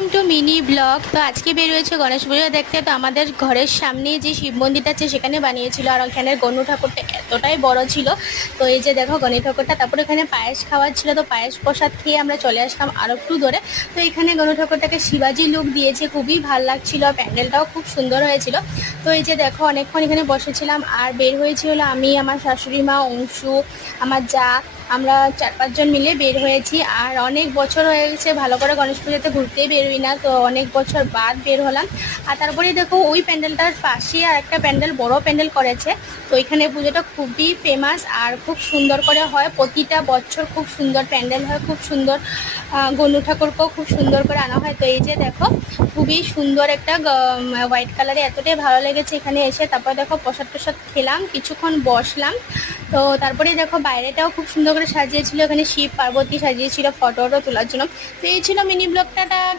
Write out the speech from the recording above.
Welcome to mini blog. তো আজকে বের হয়েছে গণেশ পুজো দেখতে। তো আমাদের ঘরের সামনে যে শিব মন্দিরটা আছে সেখানে বানিয়েছিল, আর ওখানের গণু ঠাকুরটা এতটাই বড় ছিল। তো এই যে দেখো গণেশ ঠাকুরটা, তারপরে এখানে পায়েস খাওয়ার ছিল, তো পায়েস প্রসাদ খেয়ে আমরা চলে আসলাম আরো একটু দূরে। তো এখানে গণু ঠাকুরটাকে শিবাজি লুক দিয়েছে, খুবই ভালো লাগছিল, প্যান্ডেলটাও খুব সুন্দর হয়েছিল। তো এই যে দেখো অনেকক্ষণ এখানে বসেছিলাম, আর বের হয়েছিল আমি, আমার শাশুড়ি মা, অংশু, আমার যা, আমরা 4-5 জন মিলে বের হয়েছি। আর অনেক বছর হয়ে গেছে ভালো করে গণেশ পুজোতে ঘুরতেই বেরোই না, তো অনেক বছর বাদ বের হলাম। আর তারপরে দেখো ওই প্যান্ডেলটার পাশে আর একটা প্যান্ডেল, বড় প্যান্ডেল করেছে। তো এখানে পুজোটা খুবই ফেমাস আর খুব সুন্দর করে হয়, প্রতিটা বছর খুব সুন্দর প্যান্ডেল হয়, খুব সুন্দর। গণু ঠাকুরকেও খুব সুন্দর করে আনা হয়। তো এই যে দেখো খুবই সুন্দর একটা হোয়াইট কালারে, এতটাই ভালো লেগেছে এখানে এসে। তারপর দেখো প্রসাদ টসাদ খেলাম, কিছুক্ষণ বসলাম। তো তারপরে দেখো বাইরেটাও খুব সুন্দর করে সাজিয়েছিল, এখানে শিব পার্বতী সাজিয়েছিল ফটো তোলার জন্য। তো এই ছিল মিনি ব্লগটা।